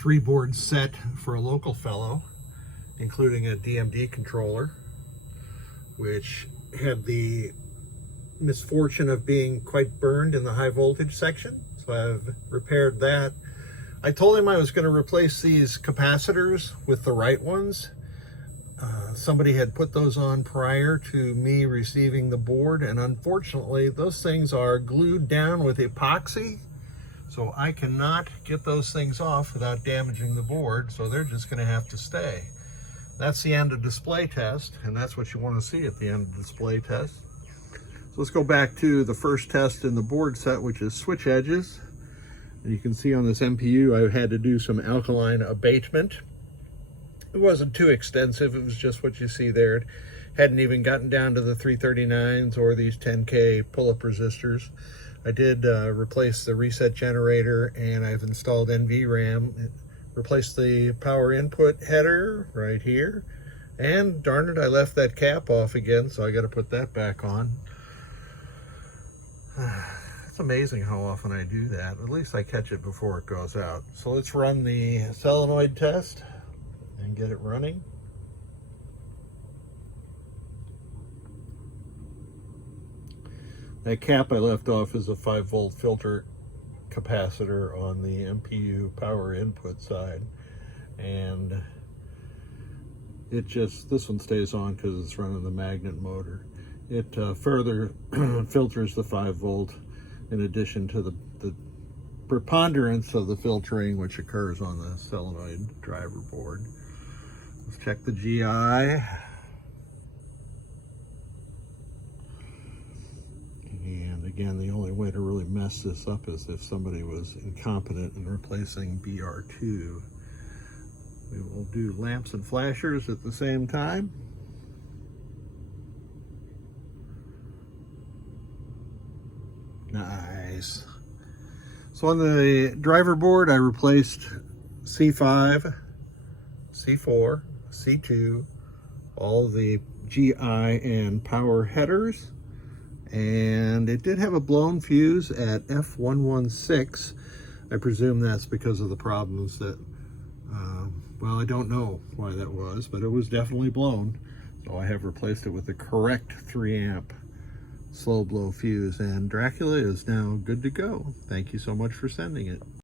3-board set for a local fellow, including a DMD controller, which had the misfortune of being quite burned in the high voltage section. So I've repaired that. I told him I was going to replace these capacitors with the right ones. Somebody had put those on prior to me receiving the board, and unfortunately those things are glued down with epoxy, so I cannot get those things off without damaging the board, so they're just going to have to stay. That's the end of display test, and that's what you want to see at the end of display test. So let's go back to the first test in the board set, which is switch edges. And you can see on this MPU I had to do some alkaline abatement. It wasn't too extensive, it was just what you see there. It hadn't even gotten down to the 339s or these 10K pull-up resistors. I did replace the reset generator, and I've installed NVRAM. Replaced the power input header right here. And darn it, I left that cap off again, so I got to put that back on. It's amazing how often I do that. At least I catch it before it goes out. So let's run the solenoid test and get it running. That cap I left off is a 5-volt filter capacitor on the MPU power input side, and it just, this one stays on because it's running the magnet motor. It further filters the 5-volt in addition to the preponderance of the filtering which occurs on the solenoid driver board. Let's check the GI. And again, the only way to really mess this up is if somebody was incompetent in replacing BR2. We will do lamps and flashers at the same time. Nice. So on the driver board, I replaced C5, C4, C2, all the GI and power headers, and it did have a blown fuse at F116. I presume that's because of the problems that, well, I don't know why that was, but it was definitely blown. So I have replaced it with the correct 3 amp slow blow fuse, and Dracula is now good to go. Thank you so much for sending it.